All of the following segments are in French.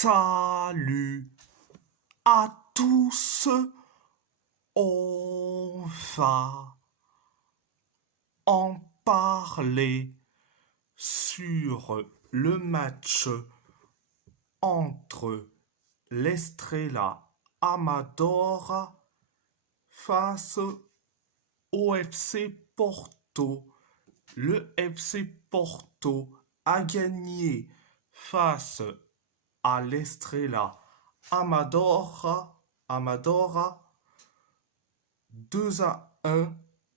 Salut à tous, on va en parler sur le match entre l'Estrella Amadora face au FC Porto. Le FC Porto a gagné face à l'Estrella Amadora 2-1,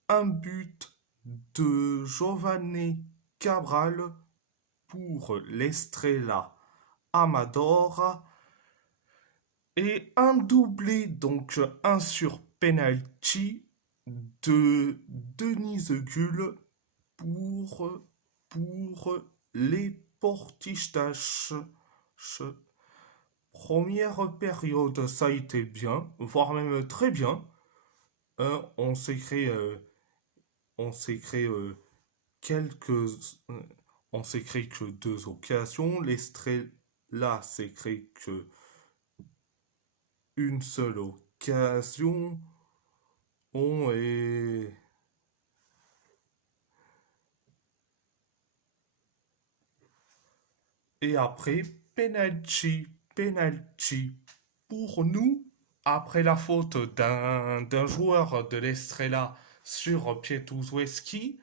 un but de Giovanni Cabral pour l'Estrella Amadora et un doublé, donc un sur penalty de Denise Gull pour les Portistaches. Première période, ça a été bien, voire même très bien. On s'est créé quelques, on s'est créé que deux occasions. L'Estrella s'est créé que une seule occasion. On est Et après, penalty pour nous, après la faute d'un joueur de l'Estrella sur Pietuzweski.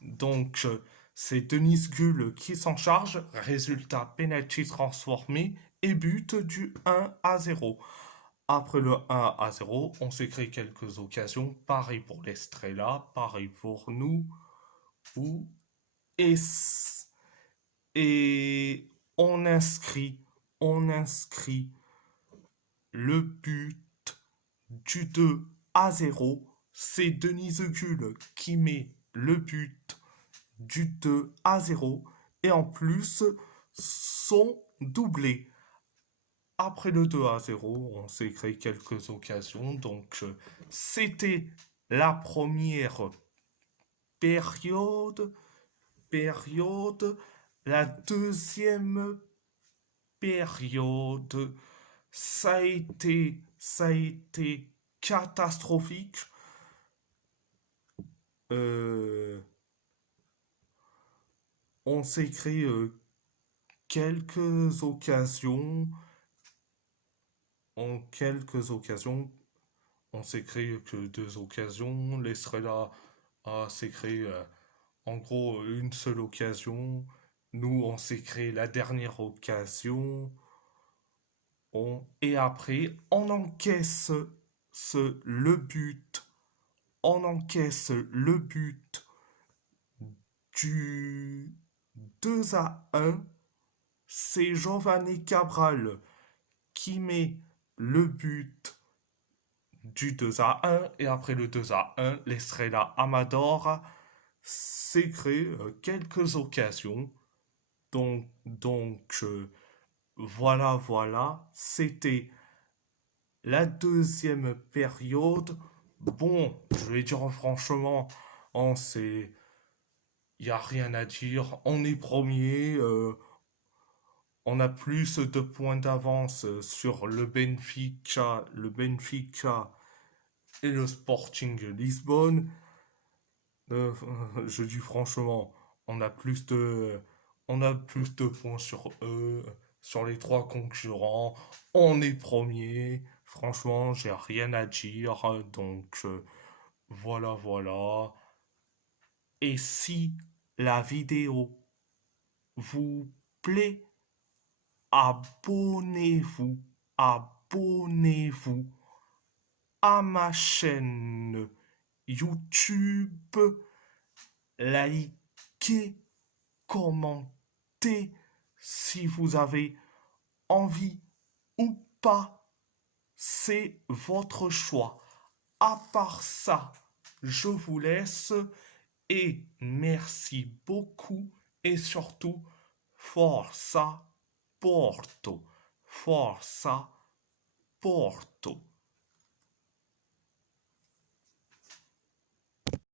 Donc, c'est Denis Gull qui s'en charge. Résultat, penalty transformé et but du 1-0. Après le 1-0, on s'est créé quelques occasions. Pareil pour l'Estrella, pareil pour nous. Et et on inscrit le but du 2-0. C'est Denise Gull qui met le but du 2-0 et en plus son doublé. Après le 2-0, on s'est créé quelques occasions. Donc c'était la première période. La deuxième période, ça a été catastrophique. On s'est créé quelques occasions. On s'est créé que deux occasions. L'Estrella s'est créé en gros une seule occasion. Nous, on s'est créé la dernière occasion. Et après, on encaisse le but. On encaisse le but du 2-1. C'est Giovanni Cabral qui met le but du 2-1. Et après le 2-1, l'Estrella Amadora s'est créé quelques occasions. Donc voilà, c'était la deuxième période. Bon, je vais dire franchement, il n'y a rien à dire. On est premier, on a plus de points d'avance sur le Benfica et le Sporting Lisbonne. Je dis franchement, on a plus de points sur eux, sur les trois concurrents. On est premier. Franchement, j'ai rien à dire. Donc, voilà. Et si la vidéo vous plaît, abonnez-vous à ma chaîne YouTube, likez, commentez si vous avez envie ou pas, c'est votre choix. À part ça, je vous laisse et merci beaucoup et surtout, Forza Porto.